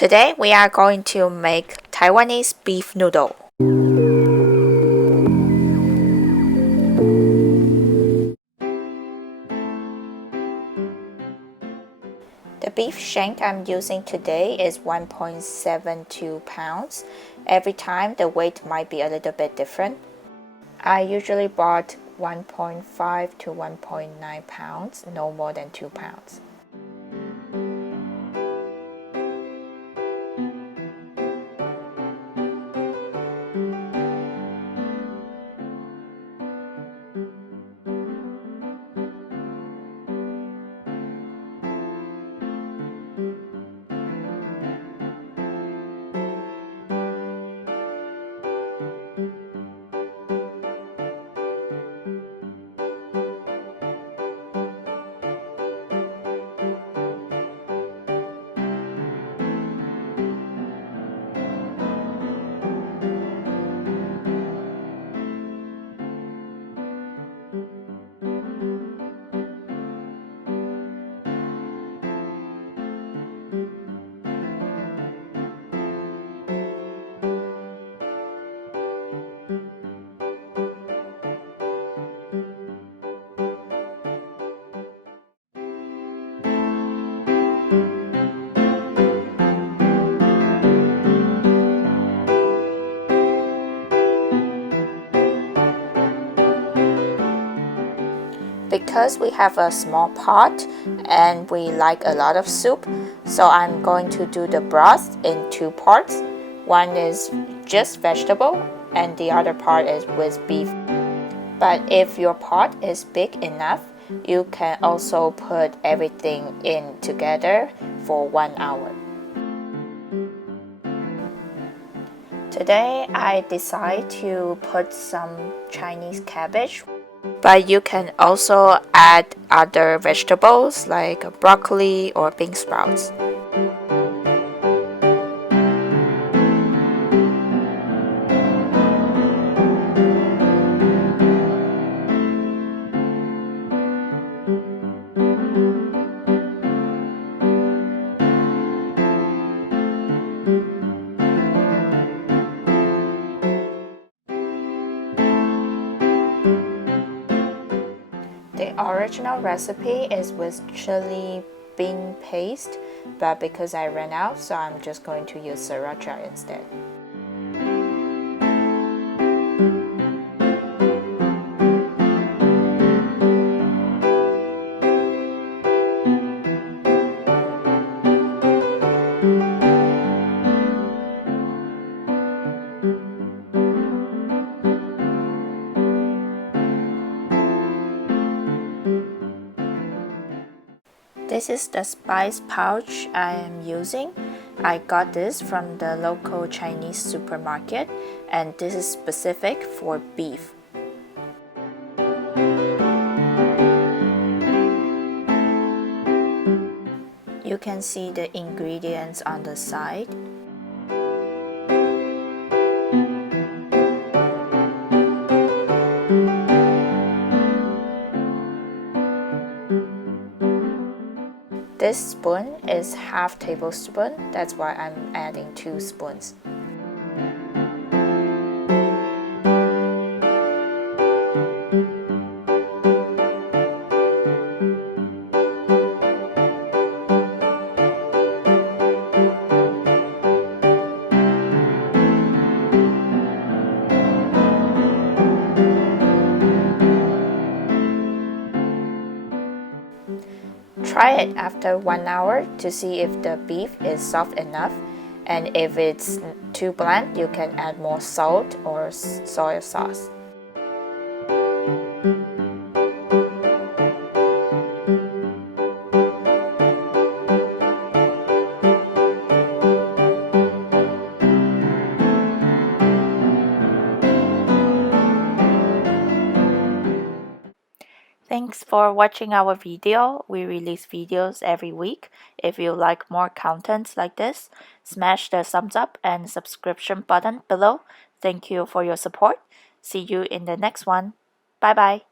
Today we are going to make Taiwanese beef noodle. The beef shank I'm using today is 1.72 pounds. Every time the weight might be a little bit different. I usually bought 1.5 to 1.9 pounds, no more than 2 pounds. Because we have a small pot and we like a lot of soup, so I'm going to do the broth in two parts. One is just vegetable and the other part is with beef. But if your pot is big enough, you can also put everything in together for 1 hour. Today I decide to put some Chinese cabbage. But you can also add other vegetables like broccoli or bean sprouts. The original recipe is with chili bean paste, but because I ran out, so I'm just going to use sriracha instead. This is the spice pouch I am using. I got this from the local Chinese supermarket, and this is specific for beef. You can see the ingredients on the side. This spoon is half tablespoon, that's why I'm adding 2 spoons. Try it after 1 hour to see if the beef is soft enough, and if it's too bland, you can add more salt or soy sauce. Thanks for watching our video. We release videos every week. If you like more content like this, smash the thumbs up and subscription button below. Thank you for your support. See you in the next one. Bye bye.